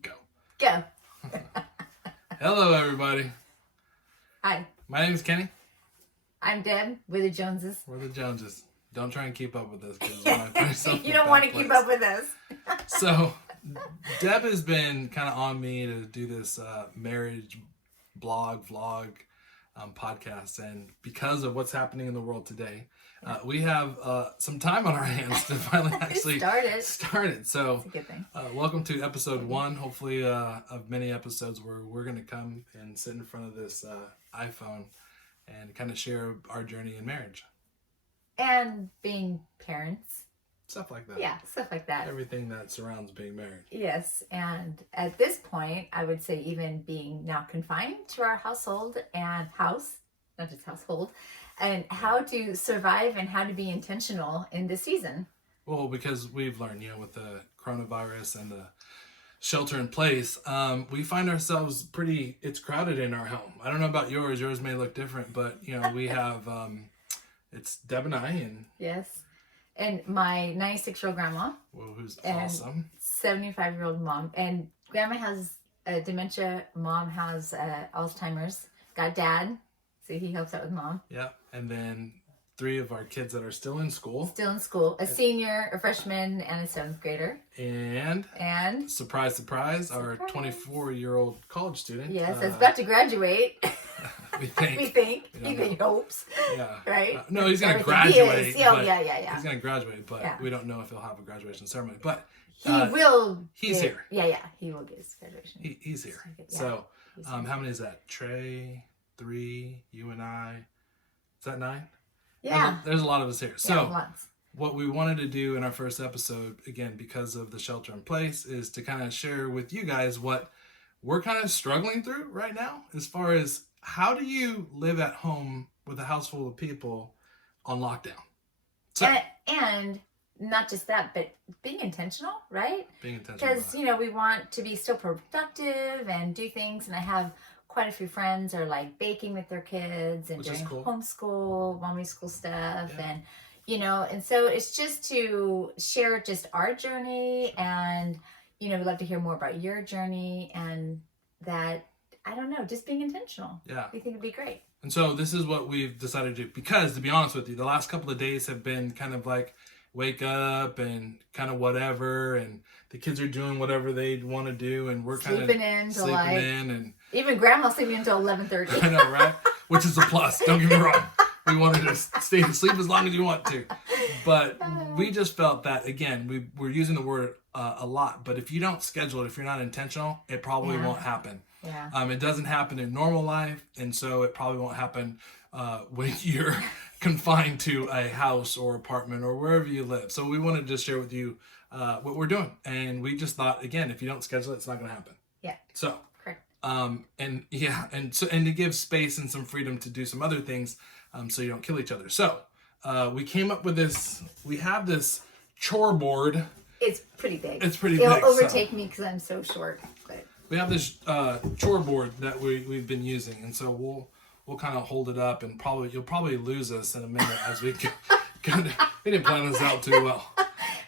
Go. Go. Hello, everybody. Hi, My name is Kenny. I'm Deb. We're the Joneses. We're the Joneses. Don't try and keep up with us because You don't want to keep up with us. So, Deb has been kind of on me to do this marriage vlog podcast, and because of what's happening in the world today, we have some time on our hands to finally actually start it. So, that's a good thing. Welcome to episode 1, hopefully of many episodes where we're going to come and sit in front of this iPhone and kind of share our journey in marriage. And being parents. Stuff like that. Yeah, stuff like that. Everything that surrounds being married. Yes, and at this point, I would say even being now confined to our household and house, not just household, and how to survive and how to be intentional in this season. Well, because we've learned, with the coronavirus and the shelter in place, we find ourselves it's crowded in our home. I don't know about yours. Yours may look different, but, we have, it's Deb and I. And yes. And my 96-year-old grandma. Well, who's awesome. 75-year-old mom. And grandma has dementia. Mom has Alzheimer's. Got dad. So he helps out with mom. Yeah. And then 3 of our kids that are still in school. Still in school. A senior, a freshman, and a 7th grader. And surprise, surprise, our 24-year-old college student. Yes, that's about to graduate. We think. He hopes. Yeah. Right? No, he's going to graduate. Yeah. He's going to graduate, but we don't know if he'll have a graduation ceremony. But he will. He's here. Yeah. He will get his graduation. He's here. So, how many is that? Trey, 3, you and I. Is that 9? Yeah. There's a lot of us here. So, lots. What we wanted to do in our first episode, again, because of the shelter in place, is to kind of share with you guys what we're kind of struggling through right now as far as how do you live at home with a house full of people on lockdown? So, and not just that, but being intentional, right? Being intentional. Because, we want to be still productive and do things. And I have quite a few friends are like baking with their kids and doing homeschool, mommy school stuff. Yeah. And so it's just to share just our journey, and, we'd love to hear more about your journey, and that, I don't know, just being intentional. Yeah. We think it'd be great. And so this is what we've decided to do, because to be honest with you, the last couple of days have been kind of like wake up and kind of whatever, and the kids are doing whatever they want to do, and we're kind of sleeping in, and even grandma's sleeping until 11:30. I know, right? Which is a plus. Don't get me wrong. We wanted to stay asleep as long as you want to, but we just felt that, again, we're using the word a lot, but if you don't schedule it, if you're not intentional, it probably won't happen. Yeah. It doesn't happen in normal life, and so it probably won't happen when you're confined to a house or apartment or wherever you live. So we wanted to just share with you what we're doing, and we just thought, again, if you don't schedule it, it's not going to happen. Yeah. So. Correct. And to give space and some freedom to do some other things, so you don't kill each other. So we came up with this. We have this chore board. It's pretty big. It'll overtake me because I'm so short. But we have this chore board that we've been using, and so we'll kind of hold it up, and you'll probably lose us in a minute as we go. We didn't plan this out too well.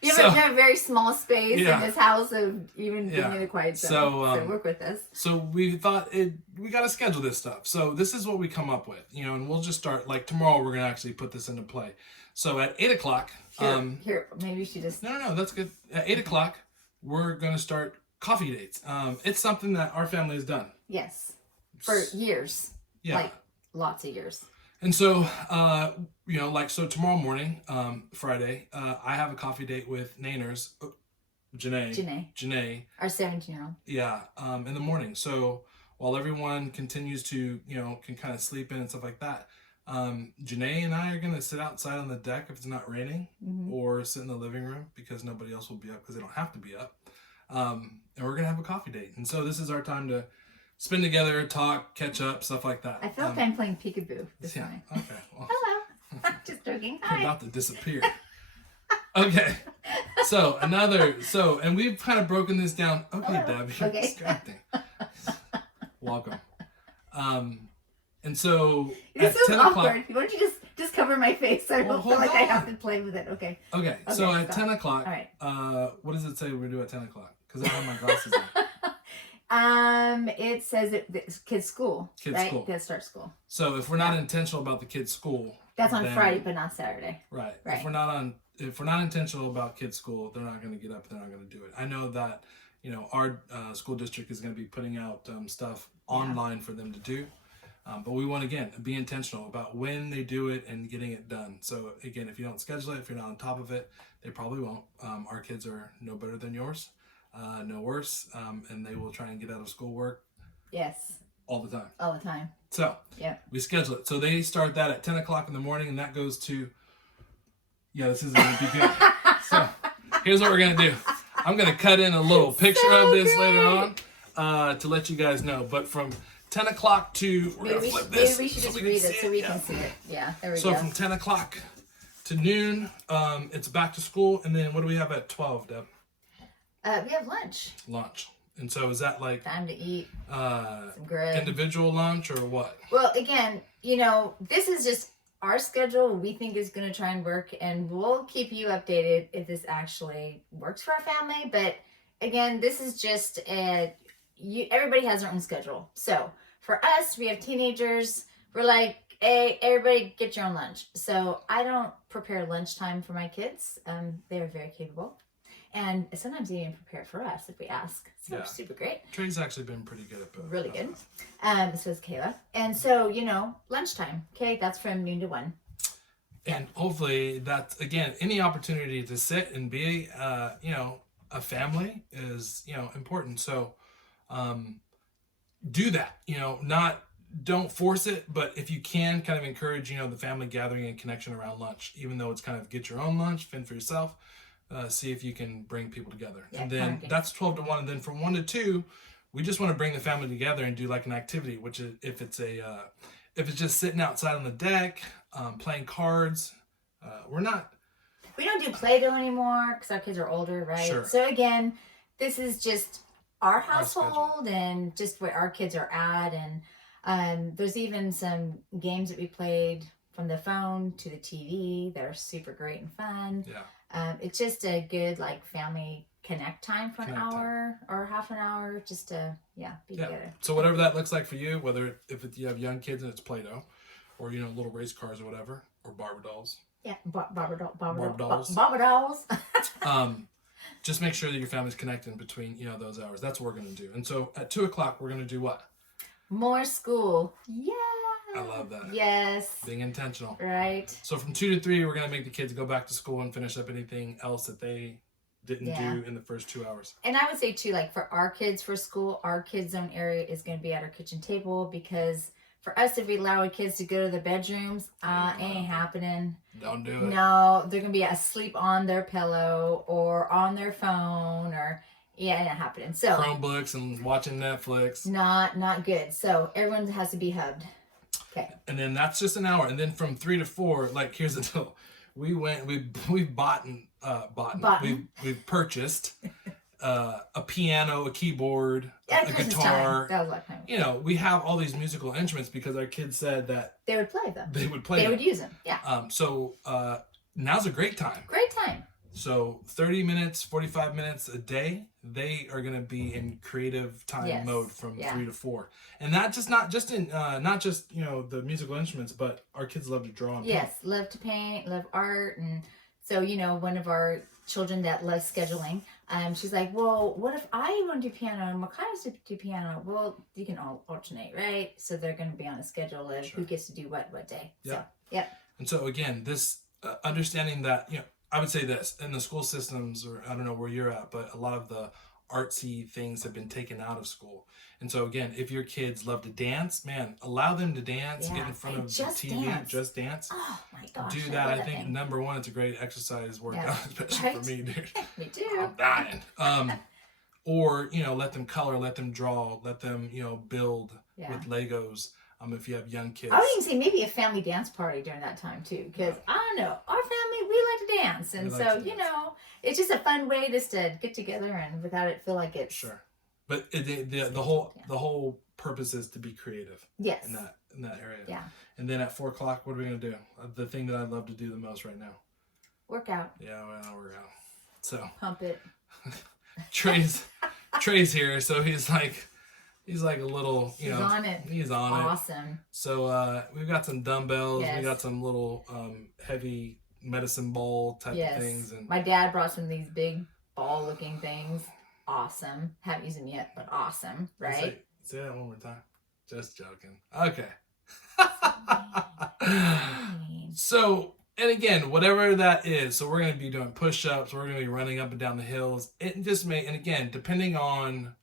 You have a very small space in this house of even being in a quiet zone. So work with us. So we thought we got to schedule this stuff. So this is what we come up with, and we'll just start, like, tomorrow we're going to actually put this into play. So at 8 o'clock. Here, maybe she just... No, that's good. At 8 o'clock, we're going to start coffee dates. It's something that our family has done. Yes. For years. Yeah. Like, lots of years. And so, so tomorrow morning, Friday, I have a coffee date with Nainers, Janae. Our 17-year-old. Yeah, in the morning. So while everyone continues to, can kind of sleep in and stuff like that, Janae and I are going to sit outside on the deck if it's not raining, or sit in the living room because nobody else will be up because they don't have to be up. And we're going to have a coffee date. And so this is our time to spend together, talk, catch up, stuff like that. I feel like I'm playing peekaboo this morning. Okay. Well, hello. Just joking. Hi. You're about to disappear. Okay. And we've kind of broken this down. Okay, Deb, you're distracting. Welcome. And so it's at so 10 awkward. o'clock. Why don't you just cover my face so I don't feel like I have to play with it? Okay. Okay. So at stop. 10 o'clock, all right. What does it say we do at 10 o'clock? Because I have my glasses on. It says kids' school. Kids' right? school. Kids start school. So if we're not intentional about the kids' school, that's on Friday, but not Saturday. Right. If we're not intentional about kids' school, they're not going to get up. They're not going to do it. I know that our school district is going to be putting out stuff online for them to do. But we want, again, be intentional about when they do it and getting it done. So, again, if you don't schedule it, if you're not on top of it, they probably won't. Our kids are no better than yours, no worse, and they will try and get out of schoolwork. Yes. All the time. All the time. So, we schedule it. So, they start that at 10 o'clock in the morning, and that goes to, this isn't going to be good. So, here's what we're going to do. I'm going to cut in a little picture of this later on to let you guys know. But from 10 o'clock to, we're going to flip this. Maybe we should just read it so we can see it. Yeah, there we go. So from 10 o'clock to noon, it's back to school. And then what do we have at 12, Deb? We have lunch. Lunch. And so is that like... time to eat some good. Individual lunch or what? Well, again, this is just our schedule. We think is going to try and work. And we'll keep you updated if this actually works for our family. But again, this is just everybody has their own schedule. So for us, we have teenagers. We're like, hey, everybody get your own lunch. So I don't prepare lunchtime for my kids. They're very capable. And sometimes they even prepare for us if we ask. So super great. Trey's actually been pretty good at both. Really good. So is Kayla. And so, lunchtime. Okay, that's from noon to 1. And hopefully that's, again, any opportunity to sit and be, a family is, important. So, do that, don't force it, but if you can kind of encourage, the family gathering and connection around lunch, even though it's kind of get your own lunch, fend for yourself, see if you can bring people together. And then that's 12 to 1. And then from 1 to 2, we just want to bring the family together and do like an activity, which is if it's just sitting outside on the deck, playing cards, we don't do Play-Doh anymore because our kids are older, right? Sure. So again, this is just our household and just where our kids are at. And there's even some games that we played from the phone to the TV that are super great and fun. Yeah. It's just a good family connect time for an hour or half an hour just to be together. So whatever that looks like for you, whether you have young kids and it's Play-Doh or little race cars or whatever, or Barbie dolls. Yeah, Barbie dolls. Just make sure that your family's connected between those hours. That's what we're going to do. And so at 2 o'clock we're going to do what? More school. Yeah. I love that. Yes. Being intentional. Right. So from 2 to 3 we're going to make the kids go back to school and finish up anything else that they didn't do in the first 2 hours. And I would say too, for our kids for school, our kids zone area is going to be at our kitchen table, because for us, if we allow our kids to go to the bedrooms, ain't happening. Don't do it. No, they're going to be asleep on their pillow or on their phone or, it ain't happening. So Chromebooks and watching Netflix. Not good. So everyone has to be hubbed. Okay. And then that's just an hour. And then from 3 to 4, here's the deal. We've purchased a piano, a keyboard, a guitar. That was time. We have all these musical instruments because our kids said that they would play them. They would use them. Yeah. So now's a great time. Great time. So 30 minutes, 45 minutes a day, they are going to be in creative time mode from 3 to 4. And not just the musical instruments, but our kids love to draw and paint. Love to paint, love art. And so, one of our children that loves scheduling, she's like, well, what if I want to do piano and Makai wants to do piano? Well, you can all alternate, right? So they're going to be on a schedule of who gets to do what day. Yeah. So, And so again, this understanding that, I would say this, in the school systems, or I don't know where you're at, but a lot of the artsy things have been taken out of school. And so again, if your kids love to dance, man, allow them to dance, get in front of the TV, just dance. Oh my gosh. Do that. I think number one, it's a great exercise workout, especially for me, dude. Me too. I'm dying. Or, let them color, let them draw, let them, build with Legos. If you have young kids. I would even say maybe a family dance party during that time too, because I don't know, our family, we like to dance, and so it's just a fun way just to get together and without it feel like it's But the whole purpose is to be creative. Yes. In that area. Yeah. And then at 4 o'clock, what are we gonna do? The thing that I love to do the most right now. Workout. Yeah, work out. So. Pump it. Trey's here, so he's like, He's like a little, he's on it. He's on it. Awesome. So we've got some dumbbells. Yes. We got some little heavy medicine ball type of things. And my dad brought some of these big ball looking things. Awesome. Haven't used them yet, but awesome, right? Say that one more time. Just joking. Okay. So, and again, whatever that is, so we're going to be doing push-ups. We're going to be running up and down the hills. It just may, and again, depending on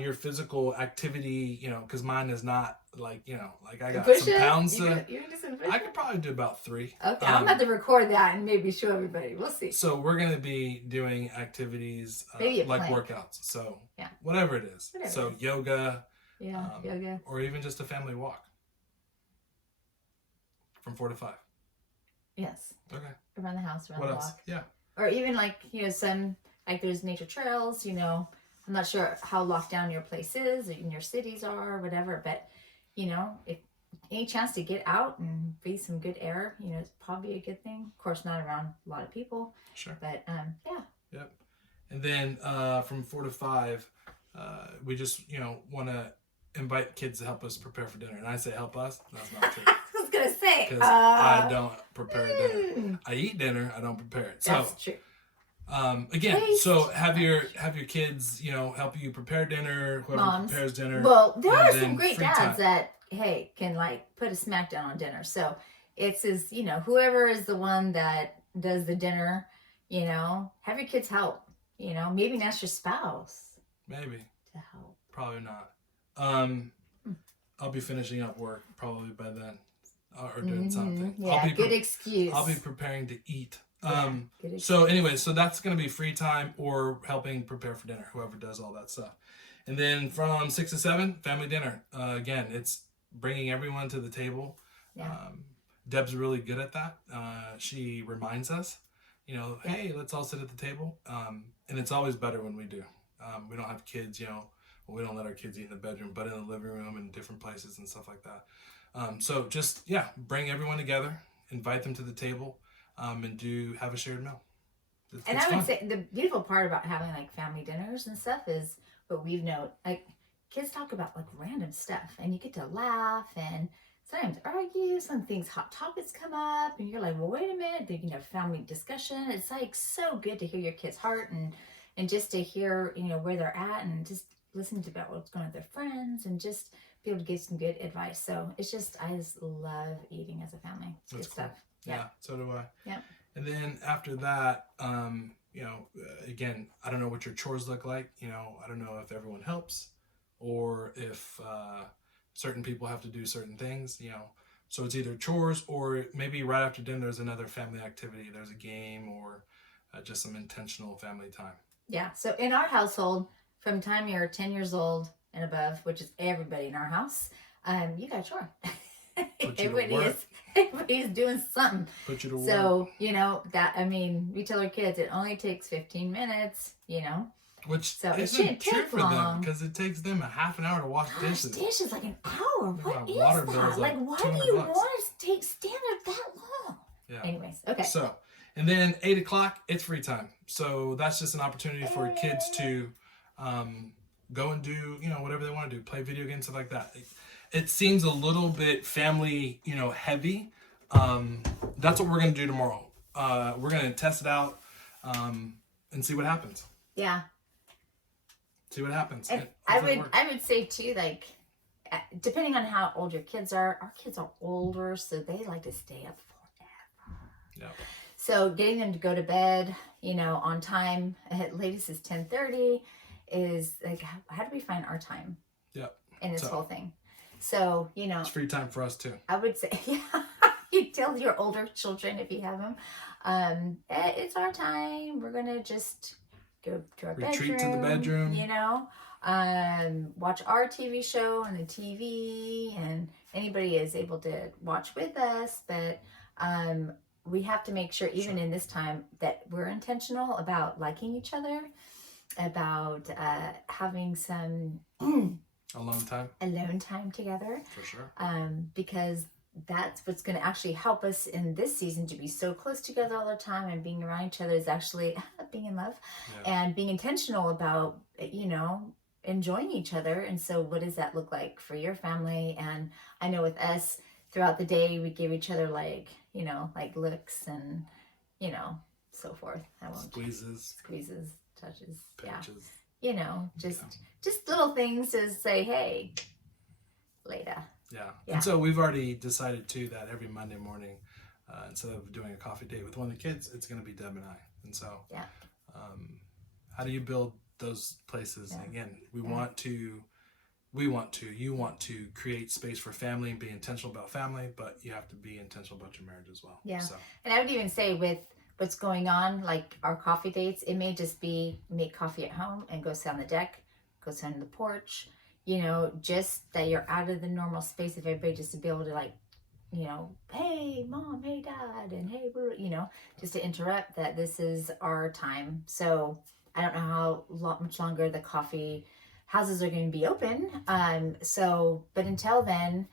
your physical activity, because mine is not like, like I got some pounds. You can do some push-ups? I could probably do about 3. Okay, I'm about to record that and maybe show everybody. We'll see. So we're going to be doing activities like workouts. So whatever it is. So yoga. Yeah, yoga. Or even just a family walk. From 4 to 5. Yes. Okay. Around the house, around what the else? block. Yeah. Or even like, some, like there's nature trails, I'm not sure how locked down your place is, or in your cities are, or whatever, but, if any chance to get out and breathe some good air, it's probably a good thing. Of course, not around a lot of people. Sure. But, yeah. Yep. And then from 4 to 5, we just, want to invite kids to help us prepare for dinner. And I say help us. That's not true. I was gonna say because I don't prepare dinner. I eat dinner. I don't prepare it. So that's true. Again, so have your kids, help you prepare dinner. Whoever Moms. prepares dinner. Well, there are some great dads time. that can like put a smackdown on dinner. So it's whoever is the one that does the dinner, have your kids help. Maybe ask your spouse. Maybe to help. Probably not. I'll be finishing up work probably by then, or doing something. Yeah, good excuse. I'll be preparing to eat. Good so anyway, so that's going to be free time or helping prepare for dinner, whoever does all that stuff. And then from 6 to 7, family dinner. Again, it's bringing everyone to the table. Yeah. Deb's really good at that. She reminds us, hey, let's all sit at the table. And it's always better when we do. We don't have kids, we don't let our kids eat in the bedroom, but in the living room and different places and stuff like that. So just, bring everyone together, invite them to the table, and have a shared meal. It's I would say the beautiful part about having like family dinners and stuff is what we've known, like kids talk about like random stuff and you get to laugh and sometimes argue, some things, hot topics come up and you're like, well, wait a minute, they can have family discussion. It's like so good to hear your kids' heart and just to hear, where they're at and just listen to about what's going on with their friends and just be able to give some good advice. So it's just, I just love eating as a family. It's That's good cool. stuff. Yeah, so do I. Yeah. And then after that, again, I don't know what your chores look like. I don't know if everyone helps or if certain people have to do certain things, So it's either chores or maybe right after dinner there's another family activity. There's a game or just some intentional family time. Yeah. So in our household, from the time you're 10 years old and above, which is everybody in our house, you got a chore. Everybody's doing something. Put you to work. So, we tell our kids it only takes 15 minutes, Which so isn't true for them because it takes them a half an hour to wash dishes. Dishes like an hour. What is water that? bill's like why do you want to stand there that long? Yeah. Anyways, okay. So, and then 8 o'clock, it's free time. So that's just an opportunity for kids to go and do, whatever they want to do, play video games, stuff like that. It seems a little bit family, heavy. That's what we're going to do tomorrow. We're going to test it out and see what happens. Yeah. See what happens. And I would say too, like, depending on how old your kids are, our kids are older, so they like to stay up forever. Yeah. So getting them to go to bed, on time, at latest is 10:30, is like, how do we find our time? Yep. In this whole thing. So, it's free time for us too. I would say, you tell your older children if you have them, it's our time. We're going to just go to our retreat to the bedroom, watch our TV show on the TV, and anybody is able to watch with us. But we have to make sure, even in this time, that we're intentional about liking each other, about having some alone time together. For sure. Because that's what's going to actually help us in this season to be so close together all the time, and being around each other is actually being in love, and being intentional about, enjoying each other. And so what does that look like for your family? And I know with us, throughout the day, we give each other like, you know, like looks and, you know, so forth. I won't squeezes, touches, pinches. Yeah. You know, just little things to say, hey, later. Yeah. And so we've already decided too that every Monday morning, instead of doing a coffee date with one of the kids, it's going to be Deb and I. And so, how do you build those places? And again, you want to create space for family and be intentional about family, but you have to be intentional about your marriage as well. Yeah. So. And I would even say with what's going on, like our coffee dates, it may just be make coffee at home and go sit on the deck, go sit on the porch, you know, just that you're out of the normal space of everybody, just to be able to like, you know, hey mom, hey dad, and hey, you know, just to interrupt that this is our time. So I don't know how much longer the coffee houses are going to be open. But until then,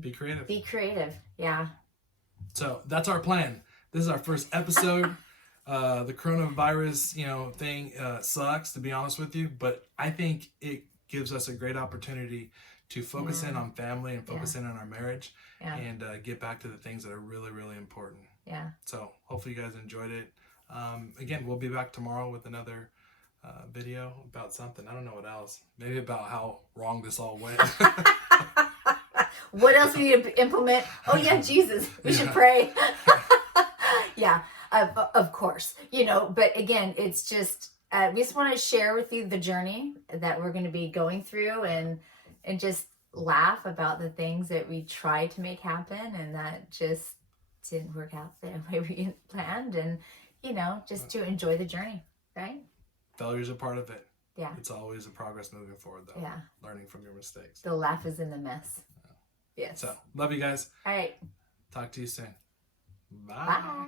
be creative. Be creative. Yeah. So that's our plan. This is our first episode. The coronavirus, you know, thing sucks, to be honest with you, but I think it gives us a great opportunity to focus in on family and focus in on our marriage and get back to the things that are really, really important. Yeah. So hopefully you guys enjoyed it. Again, we'll be back tomorrow with another video about something. I don't know what else. Maybe about how wrong this all went. What else we need to implement? Oh yeah, Jesus, we should pray. Yeah, of course. You know, but again, it's just we just want to share with you the journey that we're going to be going through, and just laugh about the things that we tried to make happen and that just didn't work out the way we planned, and you know, just to enjoy the journey, right? Failure's a part of it. Yeah. It's always a progress moving forward, though. Yeah. Learning from your mistakes. The laugh is in the mess. Yes. So, love you guys. All right. Talk to you soon. Bye. Bye.